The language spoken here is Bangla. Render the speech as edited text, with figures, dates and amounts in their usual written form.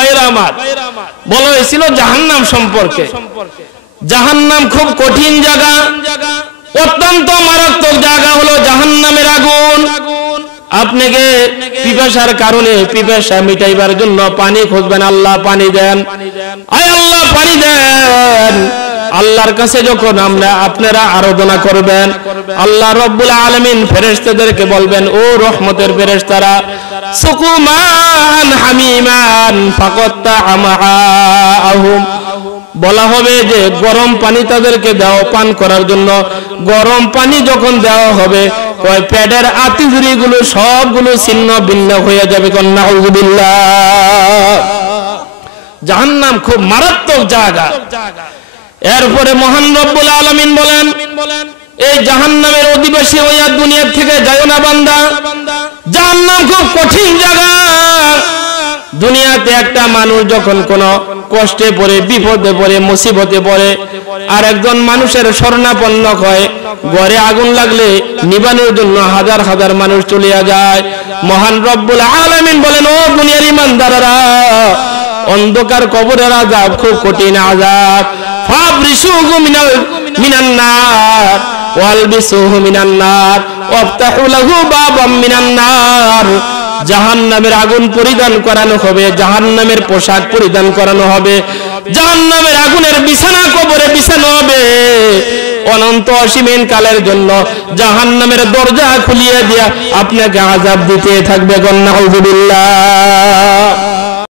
ভাইরা আমার, বলা হয়েছিল জাহান্নাম সম্পর্কে। জাহান্নাম খুব কঠিন জায়গা, অত্যন্ত মারাত্মক জায়গা হলো জাহান্নামের আগুন। আপনাকে পিপাসার কারণে পিপাসা মিটাইবার জন্য পানি খুঁজবেন, আল্লাহ পানি দেন, আয় আল্লাহ পানি দেন। আল্লাহর কাছে যখন আপনারা আরাধনা করবেন, আল্লাহ রব্বুল আলামিন ফেরেশতাদেরকে বলবেন, ও রহমতের ফেরেশতারা, সুকুমান হামিমান ফাকাত্তা আমাআহুম, বলা হবে যে গরম পানি তাদেরকে দাও পান করার জন্য। গরম পানি যখন দেওয়া হবে, কয় পেটের আতিজুরিগুলো সবগুলো ছিন্ন ভিন্ন হয়ে যাবে। নাউযুবিল্লাহ। জাহান্নাম খুব মারাত্মক জায়গা। এরপরে মহান রব্বুল আলামিন বলেন, এই জাহান্নামের অধিবাসী হইয়া দুনিয়া থেকে যাও না বান্দা, জাহান্নাম খুব কঠিন জায়গা। দুনিয়াতে একটা মানুষ যখন কোন কষ্টে পড়ে, বিপদে পড়ে, মুসিবতে পড়ে, আর একজন মানুষের শরণাপন্ন হয়, ঘরে আগুন লাগলে নিবানোর জন্য হাজার হাজার মানুষ চলিয়া যায়। মহান রব্বুল আলামিন বলেন, ও দুনিয়ার ইমানদাররা, অন্ধকার কবরের আযাব খুব কঠিন আযাব। ফাবরিসুহু মিনান নার ওয়ালবিসুহু মিনান নার ওয়াফতাহু লাহু বাবাম মিনান নার। জাহান্নামের আগুন পরিধান করানো হবে, জাহান্নামের পোশাক পরিধান করানো হবে, জাহান্নামের আগুনের বিছানা কবরে বিছানো হবে। অনন্ত অসীম কালের জন্য জাহান্নামের দরজা খুলিয়ে দিয়া আপনাকে আযাব দিতে থাকবে। নাউযুবিল্লাহ।